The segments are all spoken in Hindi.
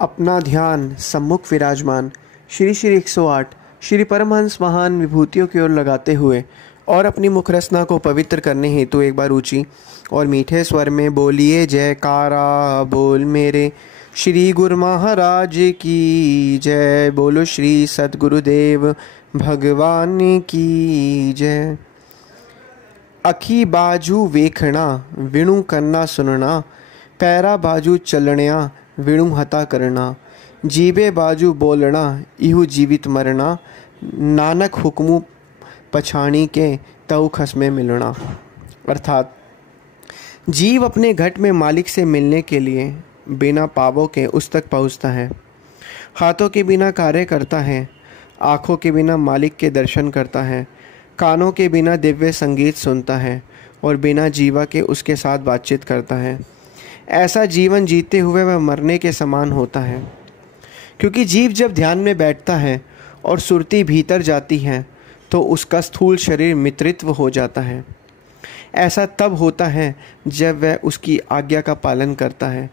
अपना ध्यान सम्मुख विराजमान श्री श्री 108 श्री परमहंस महान विभूतियों की ओर लगाते हुए और अपनी मुखरसना को पवित्र करने हेतु एक बार ऊंची और मीठे स्वर में बोलिए जयकारा बोल मेरे श्री गुरु महाराज की जय। बोलो श्री सद्गुरुदेव भगवान की जय। अखी बाजू वेखना विणु करना सुनना, पैरा बाजू चलणिया विणु हता करना, जीबे बाजू बोलना इहु जीवित मरना, नानक हुक्मु पछाणी के तऊ खस में मिलना। अर्थात जीव अपने घट में मालिक से मिलने के लिए बिना पावों के उस तक पहुँचता है, हाथों के बिना कार्य करता है, आँखों के बिना मालिक के दर्शन करता है, कानों के बिना दिव्य संगीत सुनता है और बिना जीवा के उसके साथ बातचीत करता है। ऐसा जीवन जीते हुए वह मरने के समान होता है, क्योंकि जीव जब ध्यान में बैठता है और सुरती भीतर जाती है तो उसका स्थूल शरीर मित्रित्व हो जाता है। ऐसा तब होता है जब वह उसकी आज्ञा का पालन करता है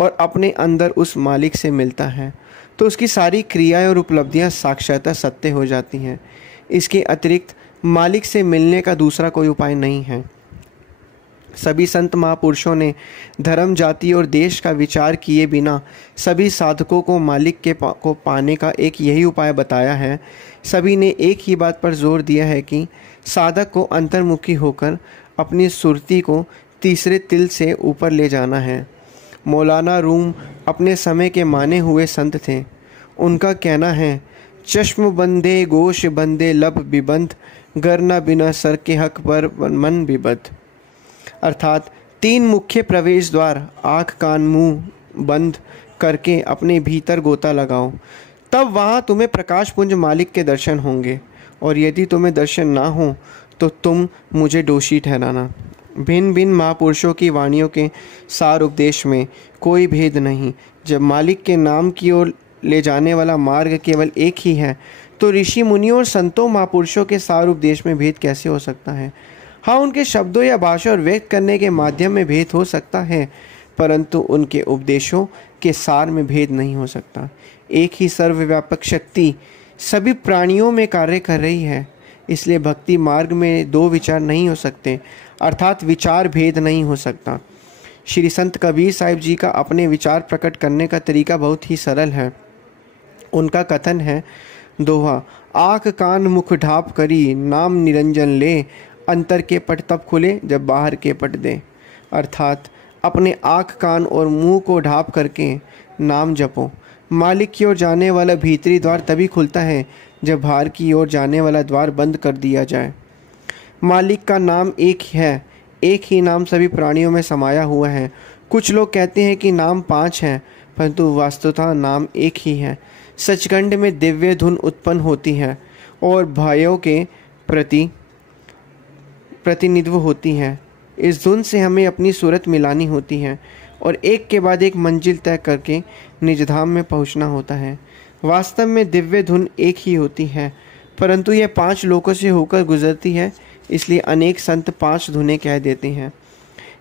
और अपने अंदर उस मालिक से मिलता है, तो उसकी सारी क्रियाएं और उपलब्धियां साक्षात सत्य हो जाती हैं। इसके अतिरिक्त मालिक से मिलने का दूसरा कोई उपाय नहीं है। सभी संत महापुरुषों ने धर्म, जाति और देश का विचार किए बिना सभी साधकों को मालिक को पाने का एक यही उपाय बताया है। सभी ने एक ही बात पर जोर दिया है कि साधक को अंतर्मुखी होकर अपनी सुरती को तीसरे तिल से ऊपर ले जाना है। मौलाना रूम अपने समय के माने हुए संत थे। उनका कहना है, चश्म बंदे गोश बंदे लब बिबंद, गरना बिना सर के हक पर मन बिबद। अर्थात 3 मुख्य प्रवेश द्वार आँख कान मुंह बंद करके अपने भीतर गोता लगाओ, तब वहाँ तुम्हें प्रकाश पुंज मालिक के दर्शन होंगे, और यदि तुम्हें दर्शन ना हो तो तुम मुझे दोषी ठहराना। भिन्न भिन्न महापुरुषों की वाणियों के सार उपदेश में कोई भेद नहीं। जब मालिक के नाम की ओर ले जाने वाला मार्ग केवल एक ही है, तो ऋषि मुनियों और संतों महापुरुषों के सार उपदेश में भेद कैसे हो सकता है? हाँ, उनके शब्दों या भाषा और व्यक्त करने के माध्यम में भेद हो सकता है, परंतु उनके उपदेशों के सार में भेद नहीं हो सकता। एक ही सर्वव्यापक शक्ति सभी प्राणियों में कार्य कर रही है, इसलिए भक्ति मार्ग में 2 विचार नहीं हो सकते, अर्थात विचार भेद नहीं हो सकता। श्री संत कबीर साहिब जी का अपने विचार प्रकट करने का तरीका बहुत ही सरल है। उनका कथन है, दोहा, आँख कान मुख ढाप करी नाम निरंजन ले, अंतर के पट तब खुले जब बाहर के पट दे। अर्थात अपने आँख कान और मुंह को ढाप करके नाम जपो। मालिक की ओर जाने वाला भीतरी द्वार तभी खुलता है जब बाहर की ओर जाने वाला द्वार बंद कर दिया जाए। मालिक का नाम एक है, एक ही नाम सभी प्राणियों में समाया हुआ है। कुछ लोग कहते हैं कि नाम 5 हैं, परंतु वास्तुतः नाम एक ही है। सचखंड में दिव्य धुन उत्पन्न होती है और भाइयों के प्रतिनिधित्व होती है। इस धुन से हमें अपनी सूरत मिलानी होती है और एक के बाद एक मंजिल तय करके निजधाम में पहुंचना होता है। वास्तव में दिव्य धुन एक ही होती है, परंतु यह 5 लोकों से होकर गुजरती है, इसलिए अनेक संत 5 धुनें कह देते हैं।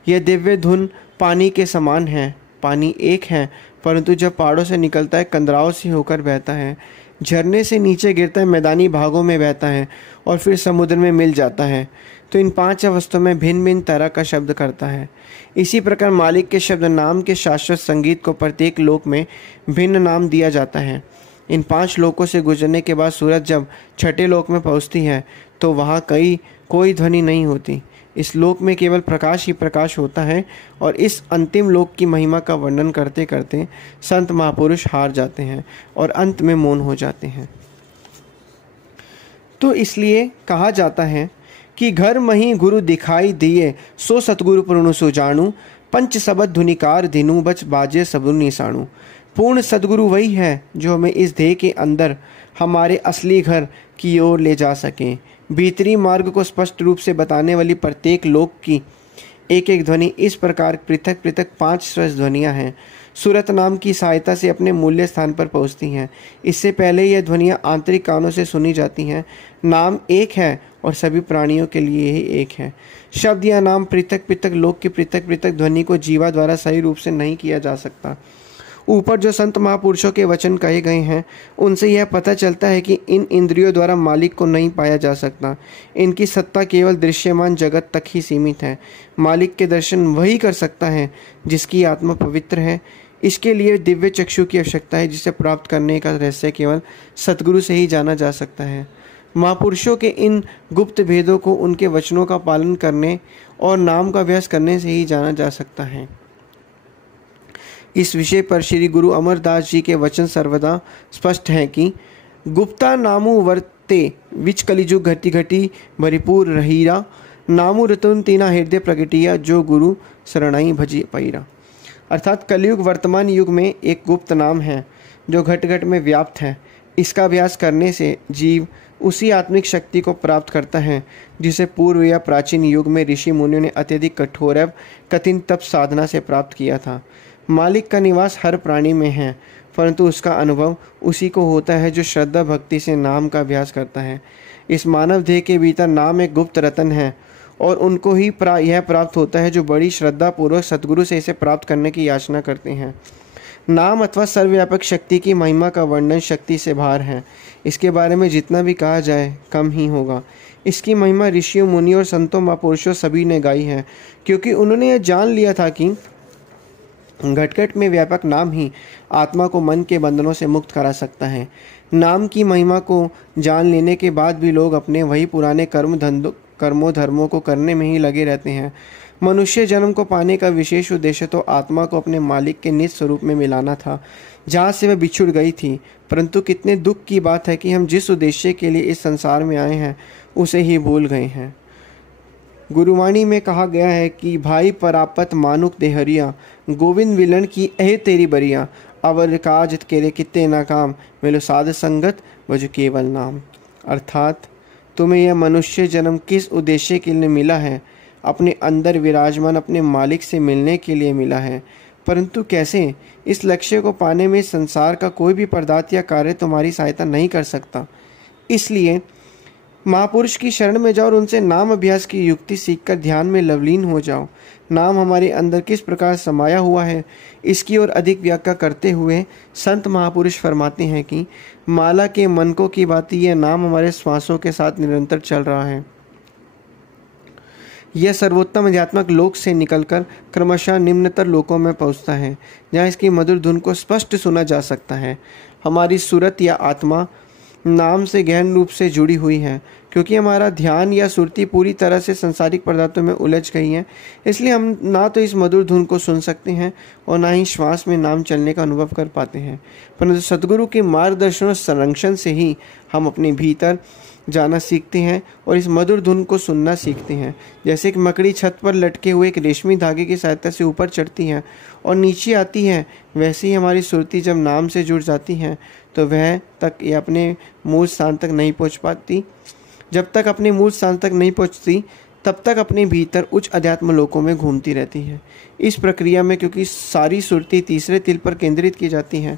यह दिव्य धुन पानी के समान है। पानी एक है, परंतु जब पहाड़ों से निकलता है कंदराओं से होकर बहता है, झरने से नीचे गिरता है, मैदानी भागों में बहता है और फिर समुद्र में मिल जाता है, तो इन 5 अवस्थों में भिन्न भिन्न तरह का शब्द करता है। इसी प्रकार मालिक के शब्द नाम के शाश्वत संगीत को प्रत्येक लोक में भिन्न नाम दिया जाता है। इन 5 लोकों से गुजरने के बाद सूरज जब 6ठे लोक में पहुंचती है तो वहाँ कोई ध्वनि नहीं होती। इस लोक में केवल प्रकाश ही प्रकाश होता है और इस अंतिम लोक की महिमा का वर्णन करते करते संत महापुरुष हार जाते हैं और अंत में मौन हो जाते हैं। तो इसलिए कहा जाता है कि घर मही गुरु दिखाई दिए, सो सतगुरु पुरनु सो जानू, पंच सबद धुनिकार दिनु बच बाजे सबु निशाणु। पूर्ण सदगुरु वही है जो हमें इस देह के अंदर हमारे असली घर की ओर ले जा सकें। भीतरी मार्ग को स्पष्ट रूप से बताने वाली प्रत्येक लोक की एक एक ध्वनि इस प्रकार पृथक पृथक 5 स्वस्थ ध्वनियाँ हैं। सूरत नाम की सहायता से अपने मूल्य स्थान पर पहुँचती हैं। इससे पहले यह ध्वनियाँ आंतरिक कानों से सुनी जाती हैं। नाम एक है और सभी प्राणियों के लिए ही एक है। शब्द या नाम पृथक पृथक लोक की पृथक पृथक ध्वनि को जीवा द्वारा सही रूप से नहीं किया जा सकता। ऊपर जो संत महापुरुषों के वचन कहे गए हैं उनसे यह पता चलता है कि इन इंद्रियों द्वारा मालिक को नहीं पाया जा सकता। इनकी सत्ता केवल दृश्यमान जगत तक ही सीमित है। मालिक के दर्शन वही कर सकता है जिसकी आत्मा पवित्र है। इसके लिए दिव्य चक्षु की आवश्यकता है, जिसे प्राप्त करने का रहस्य केवल सतगुरु से ही जाना जा सकता है। महापुरुषों के इन गुप्त भेदों को उनके वचनों का पालन करने और नाम का अभ्यास करने से ही जाना जा सकता है। इस विषय पर श्री गुरु अमरदास जी के वचन सर्वदा स्पष्ट हैं कि गुप्ता नामु वर्ते विच कलिजुग घटी घटी भरिपूर रहीरा नामु रतुन तीना हृदय प्रगटिया जो गुरु शरणाई भजी पैरा। अर्थात कलयुग वर्तमान युग में एक गुप्त नाम है जो घट घट में व्याप्त है। इसका अभ्यास करने से जीव उसी आत्मिक शक्ति को प्राप्त करता है जिसे पूर्व या प्राचीन युग में ऋषि मुनियों ने अत्यधिक कठोर एवं कठिन तप साधना से प्राप्त किया था। मालिक का निवास हर प्राणी में है, परंतु उसका अनुभव उसी को होता है जो श्रद्धा भक्ति से नाम का अभ्यास करता है। इस मानव देह के भीतर नाम एक गुप्त रत्न है और उनको ही यह प्राप्त होता है जो बड़ी श्रद्धा पूर्वक सतगुरु से इसे प्राप्त करने की याचना करते हैं। नाम अथवा सर्वव्यापक शक्ति की महिमा का वर्णन शक्ति से बाहर है। इसके बारे में जितना भी कहा जाए कम ही होगा। इसकी महिमा ऋषियों मुनियों और संतों महापुरुषों सभी ने गाई है, क्योंकि उन्होंने यह जान लिया था कि घटघट में व्यापक नाम ही आत्मा को मन के बंधनों से मुक्त करा सकता है। नाम की महिमा को जान लेने के बाद भी लोग अपने वही पुराने कर्मों धर्मों को करने में ही लगे रहते हैं। मनुष्य जन्म को पाने का विशेष उद्देश्य तो आत्मा को अपने मालिक के निज स्वरूप में मिलाना था, जहाँ से वह बिछुड़ गई थी। परंतु कितने दुख की बात है कि हम जिस उद्देश्य के लिए इस संसार में आए हैं उसे ही भूल गए हैं। गुरुवाणी में कहा गया है कि भाई परापत मानुक देहरिया गोविंद विलन की एह तेरी बरिया अवर काज केरे कित्ते नाकाम मेलो साध संगत वजु केवल नाम। अर्थात तुम्हें यह मनुष्य जन्म किस उद्देश्य के लिए मिला है? अपने अंदर विराजमान अपने मालिक से मिलने के लिए मिला है। परंतु कैसे? इस लक्ष्य को पाने में संसार का कोई भी पदार्थ या कार्य तुम्हारी सहायता नहीं कर सकता। इसलिए महापुरुष की शरण में जाओ और उनसे नाम अभ्यास की युक्ति सीखकर ध्यान में लवलीन हो जाओ। नाम हमारे अंदर किस प्रकार समाया हुआ है इसकी ओर अधिक व्याख्या करते हुए संत महापुरुष फरमाते हैं कि माला के मनकों की भांति यह नाम हमारे श्वासों के साथ निरंतर चल रहा है। यह सर्वोत्तम अध्यात्मक लोक से निकलकर क्रमशः निम्नतर लोकों में पहुंचता है, जहाँ इसकी मधुर धुन को स्पष्ट सुना जा सकता है। हमारी सूरत या आत्मा नाम से गहन रूप से जुड़ी हुई है, क्योंकि हमारा ध्यान या सुरती पूरी तरह से सांसारिक पदार्थों में उलझ गई है। इसलिए हम ना तो इस मधुर धुन को सुन सकते हैं और ना ही श्वास में नाम चलने का अनुभव कर पाते हैं। परंतु सद्गुरु के मार्गदर्शन और संरक्षण से ही हम अपने भीतर जाना सीखते हैं और इस मधुर धुन को सुनना सीखते हैं। जैसे एक मकड़ी छत पर लटके हुए एक रेशमी धागे की सहायता से ऊपर चढ़ती है और नीचे आती है, वैसे ही हमारी सुरती जब नाम से जुड़ जाती है तो वह तक ये अपने मूल स्थान तक नहीं पहुंच पाती। जब तक अपने मूल स्थान तक नहीं पहुंचती तब तक अपने भीतर उच्च अध्यात्म लोकों में घूमती रहती है। इस प्रक्रिया में क्योंकि सारी सुरती तीसरे तिल पर केंद्रित की जाती है,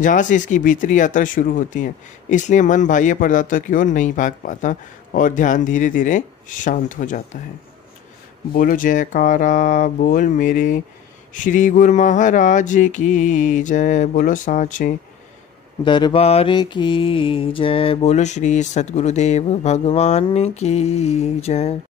जहाँ से इसकी भीतरी यात्रा शुरू होती है, इसलिए मन बाह्य पदार्थों की ओर नहीं भाग पाता और ध्यान धीरे धीरे शांत हो जाता है। बोलो जयकारा बोल मेरे श्री गुरु महाराज की जय। बोलो साचे दरबार की जय। बोलो श्री सतगुरुदेव भगवान की जय।